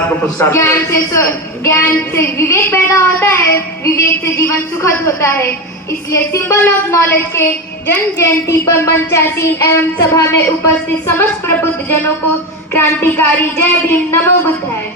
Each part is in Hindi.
ज्ञान से विवेक पैदा होता है, विवेक से जीवन सुखद होता है। इसलिए सिंबल ऑफ नॉलेज के जन्म जयंती पर मंचासीन एवं सभा में उपस्थित समस्त प्रबुद्ध जनों को क्रांतिकारी जय भीम नमो बुद्धाय।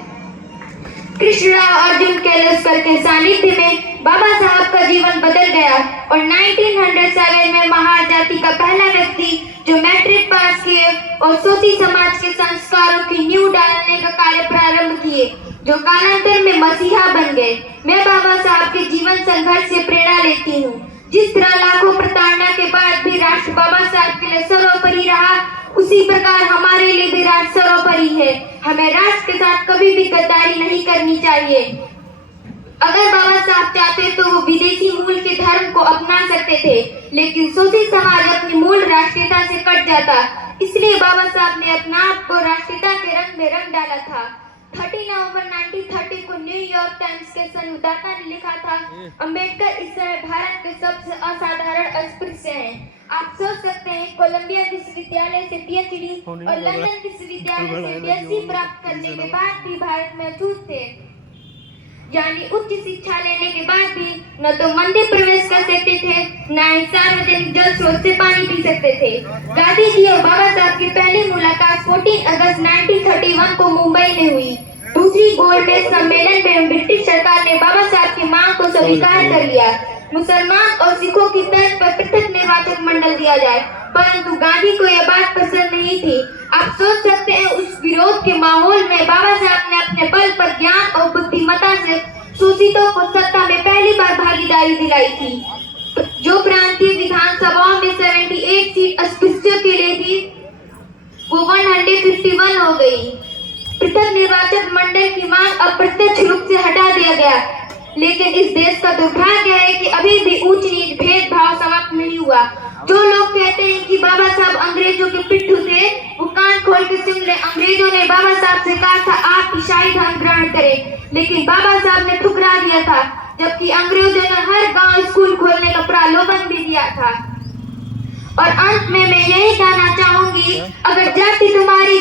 कृष्णराव अर्जुन केलुस्कर के सानिध्य में बाबा साहब का जीवन बदल गया और 1907 में महार जाति का पहला व्यक्ति जो मैट्रिक पास किए और सोती समाज के संस्कारों की नींव डालने का कार्य प्रारंभ किए, जो कालांतर में मसीहा बन गए। मैं बाबा साहब के जीवन संघर्ष से प्रेरणा लेती हूँ। जिस तरह लाखों प्रताड़ना के बाद भी राष्ट्र बाबा साहब के लिए सर्वोपरि रहा, उसी प्रकार हमारे लिए भी राष्ट्र सर्वोपरि है। हमें राष्ट्र के साथ कभी भी गद्दारी नहीं करनी चाहिए। अगर बाबा साहब चाहते तो वो विदेशी मूल के धर्म को अपना सकते थे, लेकिन शोषित समाज अपनी मूल राष्ट्रीयता से कट जाता। इसलिए बाबा साहब ने अपना आप को राष्ट्रीयता के रंग में रंग डाला था। 30 नवंबर 1930 को न्यूयॉर्क टाइम्स के संवाददाता ने लिखा था, अंबेडकर इस समय भारत के सबसे असाधारण अस्पृश्य हैं। आप सोच सकते हैं, कोलंबिया विश्वविद्यालय से पीएचडी और लंदन विश्वविद्यालय से बीएससी प्राप्त करने के बाद भी भारत में अछूत थे, यानी उच्च शिक्षा लेने के बाद भी न तो मंदिर प्रवेश कर सकते थे, न ही सार्वजनिक जल स्रोत से पानी पी सकते थे। गांधी जी और बाबा साहब की पहली मुलाकात 14 अगस्त 1931 को मुंबई में हुई। दूसरी गोलमेज सम्मेलन में ब्रिटिश सरकार ने बाबा साहब की मांग को स्वीकार कर लिया, मुसलमान और सिखों की तर्ज पर पृथक निर्वाचक मंडल दिया जाए, परंतु गांधी को यह बात पसंद नहीं थी। आप सोच सकते हैं, उस विरोध के माहौल में बाबा साहब ने अपने बल पर ज्ञान और बुद्धिमत्ता से शोषितों को सत्ता में पहली बार भागीदारी दिलाई थी। जो प्रांतीय विधानसभाओं में 78 सीट अस्पृश्यों के लिए थी, वो 151 हो गई। पृथक निर्वाचक मंडल की मांग अप्रत्यक्ष रूप से हटा दिया गया, लेकिन इस देश का दुर्भाग्य है कि अभी भी ऊंच नीच भेदभाव समाप्त नहीं हुआ। जो लोग कहते हैं कि बाबा साहब अंग्रेजों के पिट्ठू थे, वो कान खोल के सुन ले। अंग्रेजों ने बाबा साहब से कहा था, आप ईसाई धर्म ग्रहण करें, लेकिन बाबा साहब ने ठुकरा दिया था, जबकि अंग्रेजों ने हर गांव स्कूल खोलने का प्रलोभन भी दिया था। और अंत में मैं यही कहना चाहूंगी, अगर जाति तुम्हारी